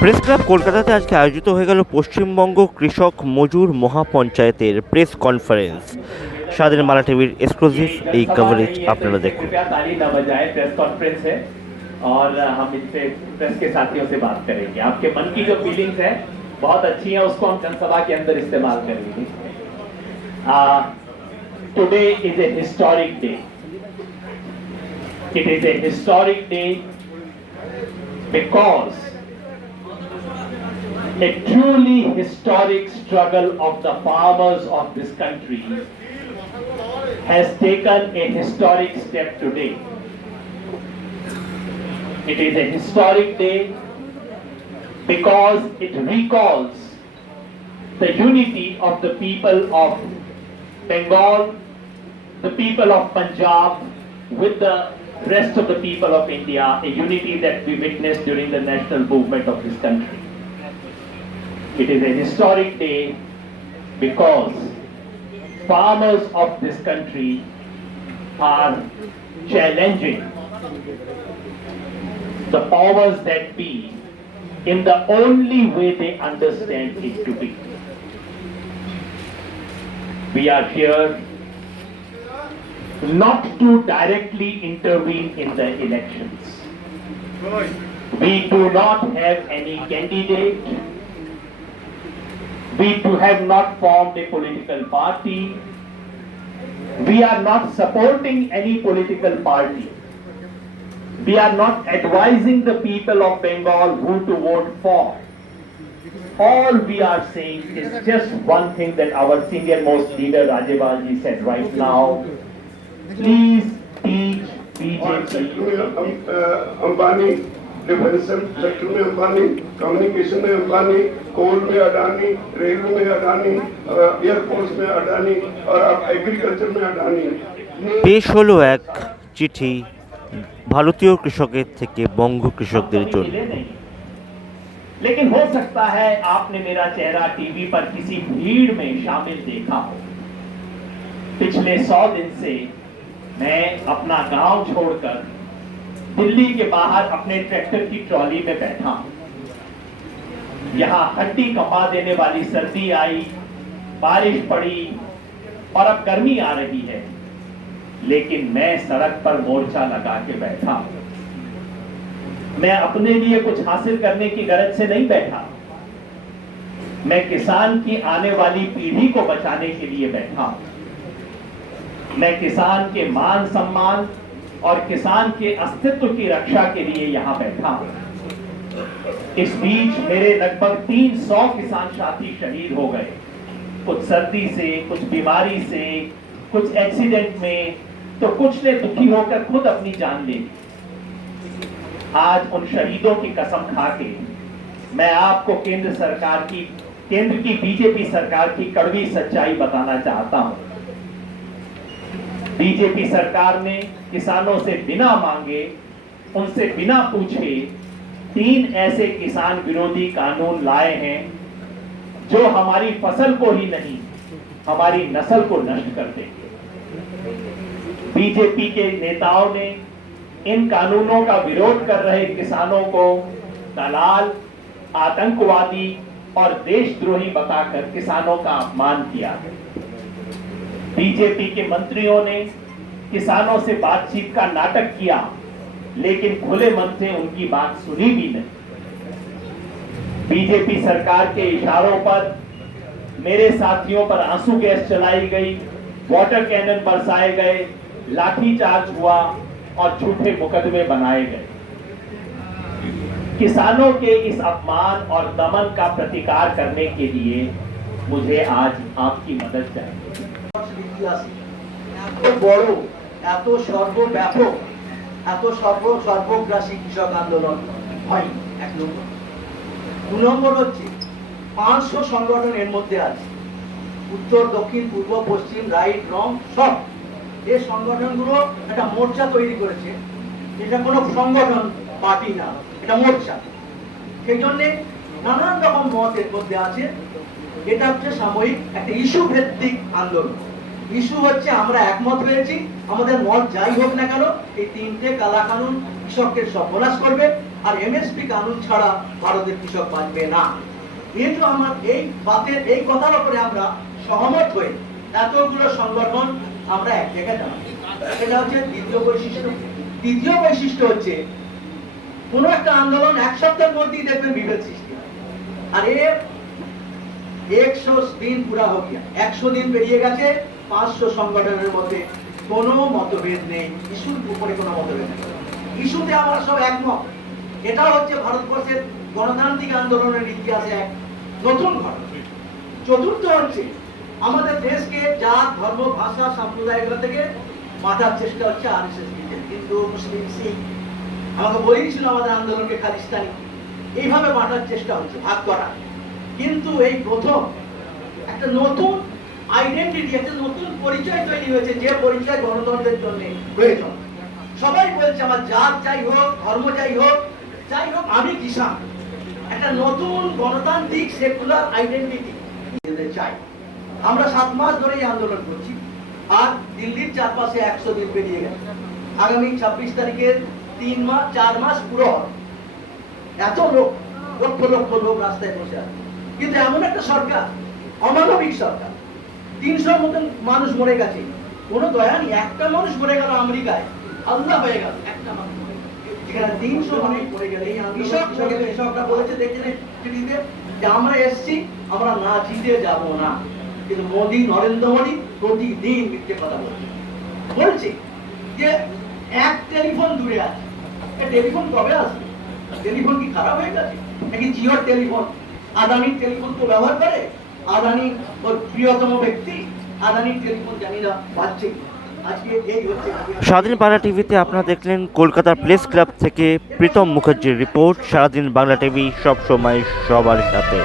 Press club কলকাতাতে আজকে আয়োজিত হয়ে গেল পশ্চিমবঙ্গ কৃষক মজুর মহাপঞ্চায়েতের প্রেস কনফারেন্স। স্বাধীন বাংলা টিভির এক্সক্লুসিভ এই কভারেজ আপনারা দেখুন। कृपया ताली न बजाएं, प्रेस कॉन्फ्रेंस है और हम इससे प्रेस के साथियों से बात करेंगे। आपके मन की जो फीलिंग्स है बहुत अच्छी है, उसको हम जनसभा के अंदर इस्तेमाल करेंगे। Today is a historic day. It is a historic day because a truly historic struggle of the farmers of this country has taken a historic step today. It is a historic day because it recalls the unity of the people of Bengal, the people of Punjab with the rest of the people of India, a unity that we witnessed during the national movement of this country. It is a historic day because farmers of this country are challenging the powers that be in the only way they understand it to be. We are here not to directly intervene in the elections. We do not have any candidate. We have not formed a political party. We are not supporting any political party. We are not advising the people of Bengal who to vote for. All we are saying is just one thing that our senior most leader Rajyapal ji said right now. Please teach BJP. Ambani, defence sector में Ambani, communication में अंबानी, कोल में Adani, railway में Adani, air force में अडानी और अब agriculture में अडानी। পেশ হলো এক চিঠি ভারতীয় কৃষকের থেকে বঙ্গ কৃষকদের জন্য। लेकिन हो सकता है आपने मेरा चेहरा टीवी पर किसी भीड़ में शामिल देखा हो। पिछले 100 दिन से मैं अपना गांव छोड़कर दिल्ली के बाहर अपने ट्रैक्टर की ट्रॉली में बैठा हूं। यहां हड्डी कंपा देने वाली सर्दी आई, बारिश पड़ी और अब गर्मी आ रही है, लेकिन मैं सड़क पर मोर्चा लगा के बैठा हूं। मैं अपने लिए कुछ हासिल करने की गरज से नहीं बैठा, मैं किसान की आने वाली पीढ़ी को बचाने के लिए बैठा हूं। मैं किसान के मान सम्मान और किसान के अस्तित्व की रक्षा के लिए यहां बैठा हूं। इस बीच मेरे लगभग 300 किसान साथी शहीद हो गए, कुछ सर्दी से, कुछ बीमारी से, कुछ एक्सीडेंट में, तो कुछ ने दुखी होकर खुद अपनी जान ले ली। आज उन शहीदों की कसम खा के मैं आपको केंद्र की बीजेपी सरकार की कड़वी सच्चाई बताना चाहता हूं। बीजेपी सरकार ने किसानों से बिना मांगे, उनसे बिना पूछे 3 ऐसे किसान विरोधी कानून लाए हैं जो हमारी फसल को ही नहीं, हमारी नस्ल को नष्ट कर देंगे। बीजेपी के नेताओं ने इन कानूनों का विरोध कर रहे किसानों को दलाल, आतंकवादी और देशद्रोही बताकर किसानों का अपमान किया है। बीजेपी के मंत्रियों ने किसानों से बातचीत का नाटक किया, लेकिन खुले मन से उनकी बात सुनी भी नहीं। बीजेपी सरकार के इशारों पर मेरे साथियों पर आंसू गैस चलाई गई, वाटर कैनन बरसाए गए, लाठीचार्ज हुआ और झूठे मुकदमे बनाए गए। किसानों के इस अपमान और दमन का प्रतिकार करने के लिए मुझे आज आपकी मदद चाहिए। বড় এত সর্বব্যাপক এত সর্বগ্রাসী কৃষক আন্দোলন হয় এক নম্বর। 2 নম্বর হচ্ছে 500 সংগঠন এর মধ্যে আছে, উত্তর দক্ষিণ পূর্ব পশ্চিম রাইট রং সব। এই সংগঠনগুলো একটা মোর্চা তৈরি করেছে, এটা কোনো সংগঠন পার্টি না, এটা মোর্চা। সেই জন্যে নানান রকম মত এর মধ্যে আছে। এটা হচ্ছে সাময়িক একটা ইস্যু ভিত্তিক আন্দোলন। ইস্যু হচ্ছে আমরা একমত হয়েছি, আমাদের মত যাই হোক না কেন এই তিনটে কালা কানুন কৃষককে সর্বনাশ করবে, আর এমএসপি কানুন ছাড়া ভারতের কৃষক বাঁচবে না। কিন্তু আমার এই বাতের এই কথার উপরে আমরা সহমত হয়ে এতগুলো সংগঠন আমরা এক জায়গায় দাঁড়াবো, এটা হচ্ছে দ্বিতীয় বৈশিষ্ট্য। তৃতীয় বৈশিষ্ট্য হচ্ছে কোন একটা আন্দোলন এক সপ্তাহের মধ্যেই দেখবেন বিভেদ সৃষ্টি হয়, আর এর 100 দিন পুরা হয়ে গিয়া 100 দিন পেরিয়ে গেছে, 500 সংগঠনের মধ্যে কোনো মতভেদ নেই, ইস্যুর উপরে কোনো মতভেদ নেই, ইস্যুতে আমরা সব একমত। এটা হচ্ছে ভারতবর্ষের গণতান্ত্রিক আন্দোলনের ইতিহাসে এক নতুন ঘটনা। চতুর্থ হচ্ছে আমাদের দেশকে জাত ধর্ম ভাষা সম্প্রদায়গুলো থেকে মাথার চেষ্টা হচ্ছে আরএসএস, হিন্দু মুসলিম শিখ, আমাকে বলেছিল আমাদের আন্দোলনকে খালিস্তানি, এইভাবে মাথার চেষ্টা হচ্ছে ভাগ করা। কিন্তু এই প্রথম একটা নতুন আইডেন্টিটি, একটা নতুন পরিচয় তৈরি হয়েছে, যে পরিচয় গণতন্ত্রের জন্য প্রয়োজন। সবাই বলছে আমার জাত যাই হোক, ধর্ম যাই হোক, আমি কিষাণ, একটা নতুন গণতান্ত্রিক সেকুলার আইডেন্টিটি চাই। আমরা 7 মাস ধরে এই আন্দোলন করছি, আর দিল্লির চারপাশে 100 দিন পেরিয়ে গেছে, আগামী 26 তারিখে 4 মাস পুরো হবে। এত লোক, লক্ষ লক্ষ লোক রাস্তায় বসে আছে, কিন্তু এমন একটা সরকার, অমানবিক সরকার, 300 মতন মানুষ মরে গেছে, কোনো দয়া নেই। একটা মানুষ মরে গেল আমেরিকায়, আল্লাহ হয়ে গেল একটা মানুষ, যেখানে 300 মানুষ মরে গেল। এই কৃষকরা বলেছে দেখছেন চিঠিতে যে আমরা এসছি, আমরা না জিতে যাব না। কিন্তু মোদী, নরেন্দ্র মোদী প্রতিদিন মিথ্যে কথা বলছে যে এক টেলিফোন দূরে আছে। টেলিফোন কবে আসবে? টেলিফোন কি খারাপ হয়ে গেছে নাকি? জিওর টেলিফোন, আদানির টেলিফোন তো ব্যবহার করে, আদানি ওর প্রিয়তম ব্যক্তি, আদানির টেলিফোন জানি না পাচ্ছে। আজকে এই হচ্ছে স্বাধীন বাংলা টিভিতে আপনারা দেখলেন কলকাতার প্রেস ক্লাব থেকে প্রীতম মুখার্জির রিপোর্ট। সারাদিন বাংলা টিভি, সব সময় সবার সাথে।